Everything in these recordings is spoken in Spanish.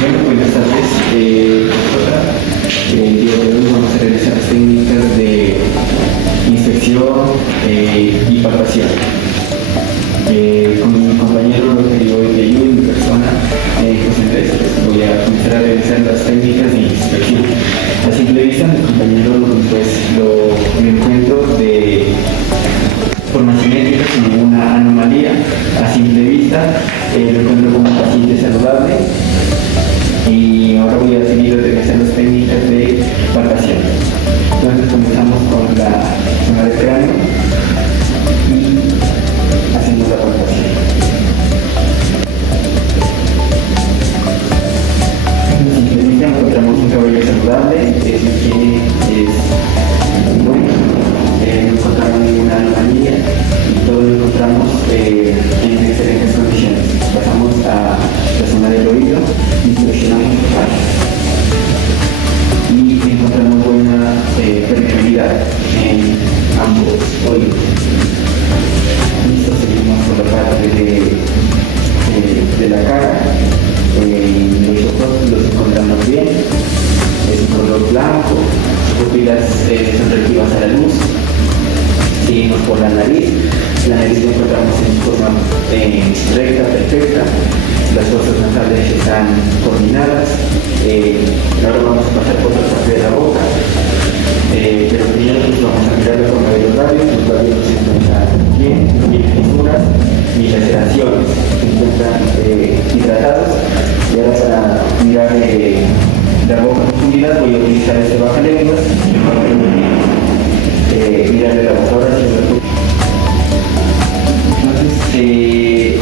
Bueno, buenas tardes, doctora. El día de hoy vamos a realizar las técnicas de inspección y palpación. Con mi compañero Rogelio de y mi persona, José Andrés, voy a comenzar a realizar las técnicas de inspección. A simple vista, mi compañero lo encuentro de forma simétrica, sin ninguna anomalía. A simple vista, lo encuentro como un paciente saludable. Y ahora voy a seguir a realizar las técnicas de palpación. Entonces comenzamos con la zona de cráneo y hacemos la palpación. En simple vista encontramos un cabello saludable, es higiene, es bueno, no encontramos ninguna anomalía y todo lo encontramos en excelentes condiciones. Pasamos a la zona del oído, inspeccionamos y encontramos buena permeabilidad en ambos oídos. Listo, seguimos por la parte de la cara. Los ojos los encontramos bien, es un color blanco, pupilas son reactivas a la luz. Seguimos por la nariz la encontramos en forma recta, perfecta, las fosas nasales están coordinadas. Ahora vamos a pasar por la parte de la boca, pero primero vamos a mirar la forma de los labios no se encuentran bien, no tienen fisuras ni laceraciones, se encuentran hidratados. Y ahora para mirar la boca en profundidad voy a utilizar este bajalenguas y mirarle la boca. Ahora sí,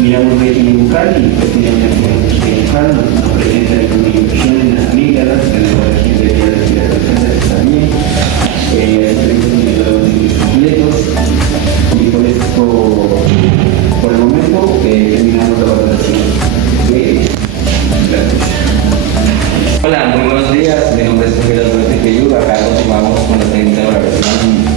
miramos el régimen bucal y posteriormente el régimen bucal no presenta ninguna infección en las amígdalas, en la región de vías respiratorias también. Los completos y por esto, por el momento, terminamos la valoración. Gracias. Hola, muy buenos días. Mi nombre es Miguel Alberto Queyuga. Acá continuamos con la técnica de valoración